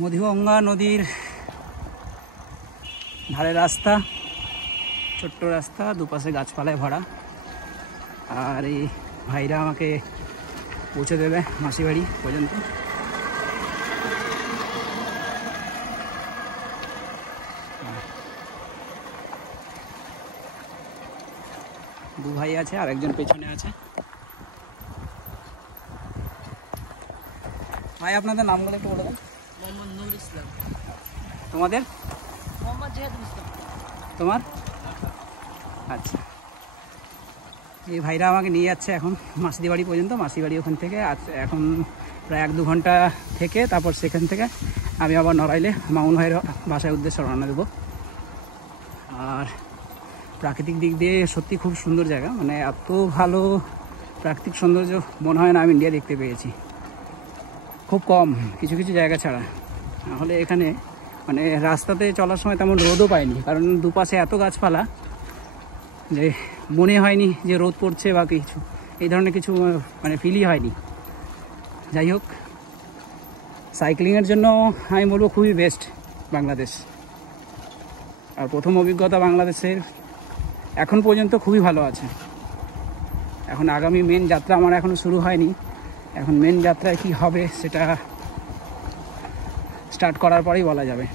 মধুগঙ্গা নদীর ধারে রাস্তা, ছোট্ট রাস্তা, দুপাশে গাছপালায় ভরা। আর এই ভাইরা আমাকে পৌঁছে দেবে মাসিবাড়ি পর্যন্ত। দু ভাই আছে আর একজন পেছনে আছে। ভাই আপনাদের নামগুলো একটু বলে দেন। মোহাম্মদ নূর ইসলাম। তোমাদের? মোহাম্মদ জিহাদুল ইসলাম। তোমার? আচ্ছা, এই ভাইরা আমাকে নিয়ে যাচ্ছে এখন মাসিদি বাড়ি পর্যন্ত। মাসি বাড়ি ওখান থেকে এখন প্রায় 1-2 ঘন্টা থেকে তারপর সেখান থেকে আমি আবার নড়াইলে মামুন ভাইয়ের বাসায় উদ্দেশ্যে রওনা দেবো। আর প্রাকৃতিক দিক দিয়ে সত্যি খুব সুন্দর জায়গা, মানে এত ভালো প্রাকৃতিক সৌন্দর্য মনে হয় না আমি ইন্ডিয়া দেখতে পেয়েছি, খুব কম কিছু কিছু জায়গা ছাড়া। নাহলে এখানে মানে রাস্তাতে চলার সময় তেমন রোদও পাইনি, কারণ দুপাশে এত গাছপালা যে মনে হয়নি যে রোদ পড়ছে বা কিছু, এই ধরনের কিছু মানে ফিলই হয়নি। যাই হোক, সাইক্লিংয়ের জন্য আমি বলবো খুবই বেস্ট বাংলাদেশ। আর প্রথম অভিজ্ঞতা বাংলাদেশের এখন পর্যন্ত খুবই ভালো আছে। এখন আগামী মেন যাত্রা আমার এখনও শুরু হয়নি, এখন মেন যাত্রায় কি হবে সেটা স্টার্ট করার পরেই বলা যাবে।